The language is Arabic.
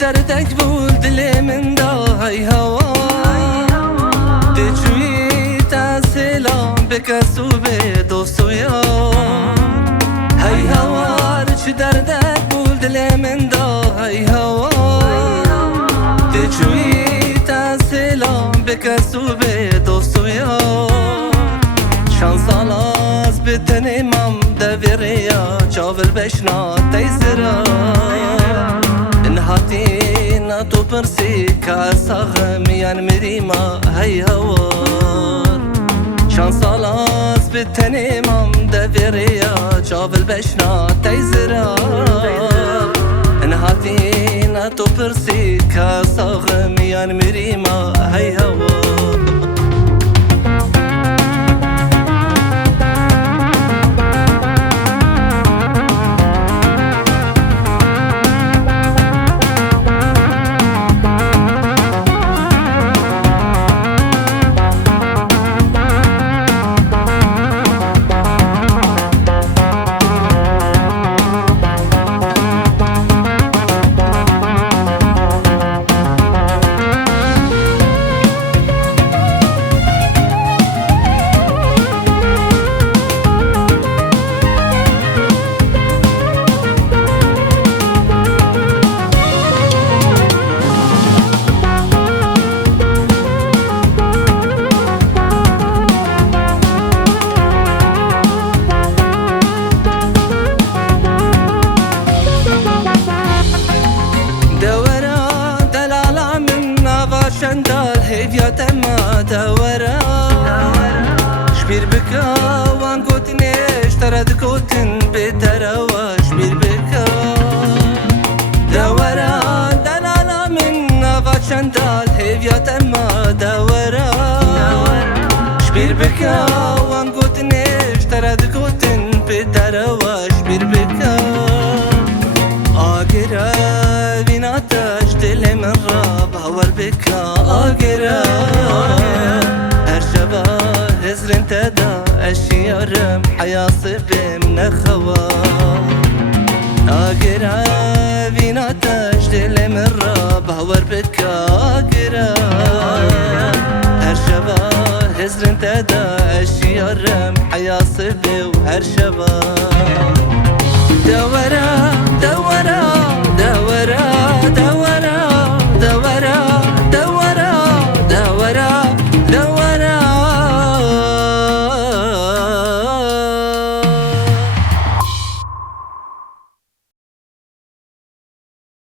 دردك بود دل من دا های هوا دجوی تسلام بکسو به دوستو یا های هوا چه دردك بود دل من دا های هوا دجوی تسلام بکسو به دوستو یا شان سال از بتنمم دوریا چاول بشنا تیزرا هاتينا تو برسي كاساغم يان مريما هاي هوار شان صالاز بالتنمم دفيريا شاف البشنا تيزرا ان هاتينا تو برسي كاساغم يان مريما هاي هوار شندال هيفيات ما دورا شبير بكا وان قوتنيش ترد كوتن بتروا شبير بكا دورا دلالا من نافا شندال هيفيات ما دورا شبير بكا وان قوتنيش ترد كوتن بتروا شبير بكا آقرا بيناتش دل من راب هور بكا آقرا هرشبا هزرن تدا اشيارم حياصي بمن خوا آقرا بيناتش دل من راب هور بكا آقرا هرشبا هزرن تدا اشيارم حياصي بو هرشبا دورا دورا دورا